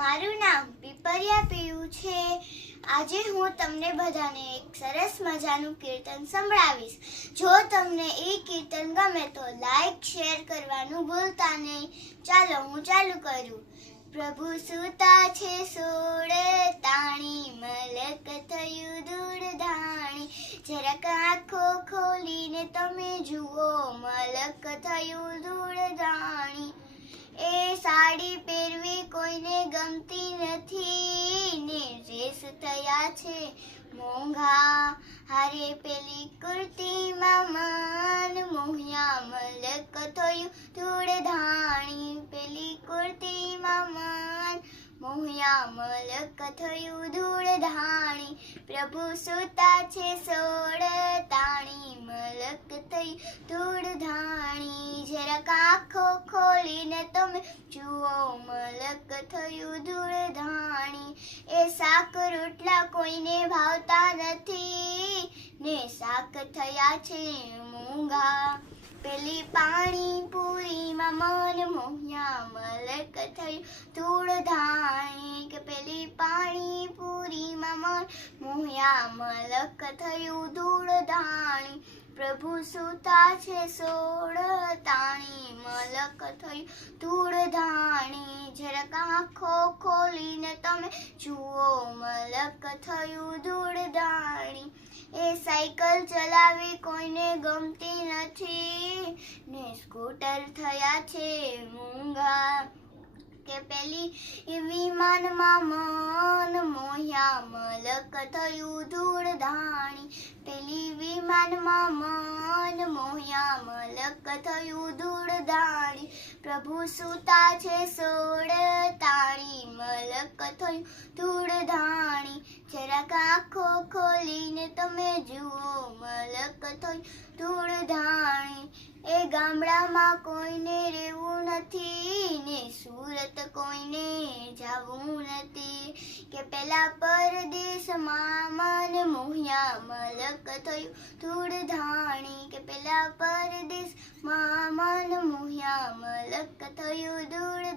મારું નામ પીપરિયા પીયું છે. આજે હું તમને બધાને એક સરસ મજાનું કીર્તન સંભળાવીશ. જો તમને એ કીર્તન ગમે તો લાઈક, શેર કરવાનું ભૂલતા નહીં. ચાલો હું ચાલુ કરું. પ્રભુ સુતા છે સોળે, તાણી મલક થયું દૂર ધાણી. જરાક આંખો ખોલીને તમે જુઓ, મલક થયું દૂર ધાણી. એ સાડી પહેરવી ગમતી નથી. ને ડ્રેસ થયા છે. મોંઘા હારે પેલી કુર્તીમાં મન મોહ્યા મલક થયું. ધૂળ ધાણી પેલી કુર્તીમાં મન મોહ્યા મલક થયું. ધૂળ ધાણી પ્રભુ સુતા છે સોળ તાણી મલક થઈ. ધૂળ ધાણી જરાક આંખો જુઓ, મલક થયું ધૂળ ધાણી એ શાક રોટલા કોઈને ભાવતા નથી. ને શાક થયા છે મૂંગા. પેલી પાણી પૂરીમાં મન મોહ્યા. મલક થયું ધૂળ ધાણી કે પેલી પાણી પૂરીમાં મન મોહ્યા. મલક થયું ધૂળ ધાણી પ્રભુ સુતા છે સોળ તાણી મલક થયું ધૂળ ધાણી જરાક આંખો ખોલીને તમે જુઓ, મલક થયું ધૂળ ધાણી એ સાયકલ ચલાવી કોઈને ગમતી નથી. ને સ્કૂટર થયા છે, મૂંગા કે પેલી વિમાનમાં મન મોહ્યા મલક થયું ધૂળ ધાણી પેલી વિમાનમાં મન મોહ્યા મલક થયું ધૂળ ધાણી પ્રભુ સુતા છે સોળ તાણી મલક થયું ધૂળ ધાણી જરાક આંખો ખોલીને તમે જુઓ, મલક થયું ધૂળ ધાણી એ ગામડામાં કોઈને રહેવું નથી. ને સુરત, કોઈને જવું નથી કે પેલા પરદેશમાં મન મોહ્યા મલક થયું. ધૂળ ધાણી, કે પેલા પરદેશમાં મન મોહ્યા મલક થયું. ધૂળ